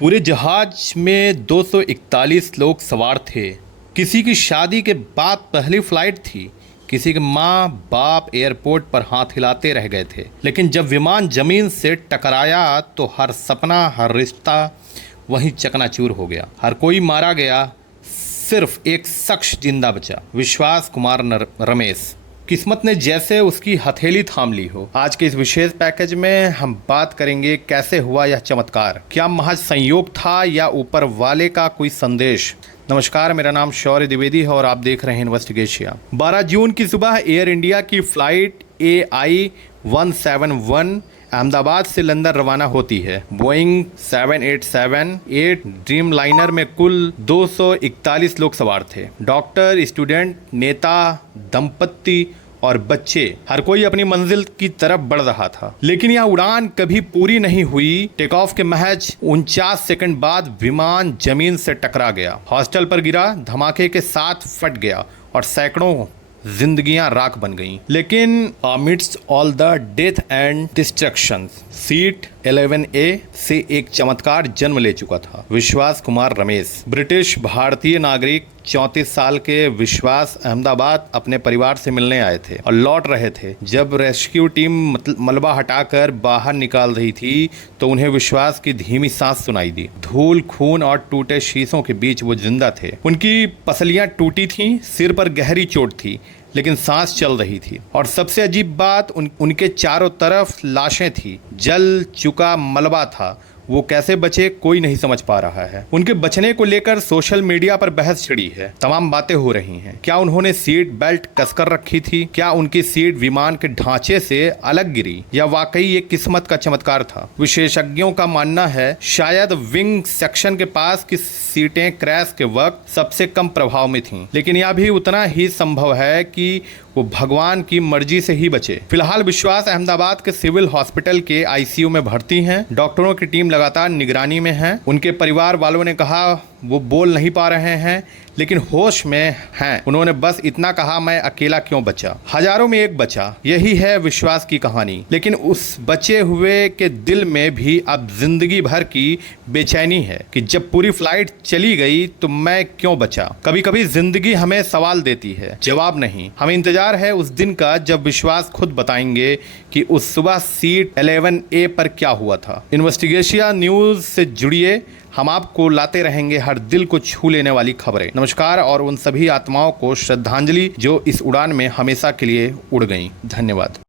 पूरे जहाज में 241 लोग सवार थे। किसी की शादी के बाद पहली फ्लाइट थी। किसी के माँ बाप एयरपोर्ट पर हाथ हिलाते रह गए थे। लेकिन जब विमान जमीन से टकराया तो हर सपना, हर रिश्ता वहीं चकनाचूर हो गया। हर कोई मारा गया, सिर्फ एक शख्स जिंदा बचा, विश्वास कुमार रमेश। किस्मत ने जैसे उसकी हथेली थाम ली हो। आज के इस विशेष पैकेज में हम बात करेंगे कैसे हुआ यह चमत्कार। क्या महज संयोग था या ऊपर वाले का कोई संदेश। नमस्कार, मेरा नाम शौर्य द्विवेदी है और आप देख रहे हैं इन्वेस्टिगेशिया। 12 जून की सुबह एयर इंडिया की फ्लाइट AI 171 अहमदाबाद से लंदन रवाना होती है। बोइंग 787-8 ड्रीम लाइनर में कुल 241 लोग सवार थे। डॉक्टर, स्टूडेंट, नेता, दंपत्ति और बच्चे, हर कोई अपनी मंजिल की तरफ बढ़ रहा था। लेकिन यह उड़ान कभी पूरी नहीं हुई। टेक ऑफ के महज 49 सेकंड बाद विमान जमीन से टकरा गया, हॉस्टल पर गिरा, धमाके के साथ फट गया और सैकड़ों जिंदगियां राख बन गईं। लेकिन amidst all the death and destruction, seat 11A से एक चमत्कार जन्म ले चुका था। विश्वास कुमार रमेश, ब्रिटिश भारतीय नागरिक, 34 साल के विश्वास अहमदाबाद अपने परिवार से मिलने आए थे और लौट रहे थे। जब रेस्क्यू टीम मलबा हटाकर बाहर निकाल रही थी तो उन्हें विश्वास की धीमी सांस सुनाई दी। धूल, खून और टूटे शीशों के बीच वो जिंदा थे। उनकी पसलियां टूटी थीं, सिर पर गहरी चोट थी, लेकिन सांस चल रही थी। और सबसे अजीब बात, उनके चारों तरफ लाशें थी, जल चुका मलबा था। वो कैसे बचे कोई नहीं समझ पा रहा है। उनके बचने को लेकर सोशल मीडिया पर बहस छिड़ी है, तमाम बातें हो रही हैं। क्या उन्होंने सीट बेल्ट कसकर रखी थी? क्या उनकी सीट विमान के ढांचे से अलग गिरी, या वाकई ये किस्मत का चमत्कार था? विशेषज्ञों का मानना है शायद विंग सेक्शन के पास की सीटें क्रैश के वक्त सबसे कम प्रभाव में थीं। लेकिन यह भी उतना ही संभव है कि वो भगवान की मर्जी से ही बचे। फिलहाल विश्वास अहमदाबाद के सिविल हॉस्पिटल के ICU में भर्ती हैं। डॉक्टरों की टीम लगातार निगरानी में है। उनके परिवार वालों ने कहा वो बोल नहीं पा रहे हैं, लेकिन होश में हैं। उन्होंने बस इतना कहा, मैं अकेला क्यों बचा, हजारों में एक बचा। यही है विश्वास की कहानी। लेकिन उस बचे हुए के दिल में भी अब जिंदगी भर की बेचैनी है कि जब पूरी फ्लाइट चली गई तो मैं क्यों बचा। कभी कभी जिंदगी हमें सवाल देती है, जवाब नहीं। हमें इंतजार है उस दिन का जब विश्वास खुद बताएंगे कि उस सुबह सीट 11A पर क्या हुआ था। इन्वेस्टिगेशिया न्यूज से जुड़िए, हम आपको लाते रहेंगे हर दिल को छू लेने वाली खबरें। नमस्कार, और उन सभी आत्माओं को श्रद्धांजलि जो इस उड़ान में हमेशा के लिए उड़ गईं। धन्यवाद।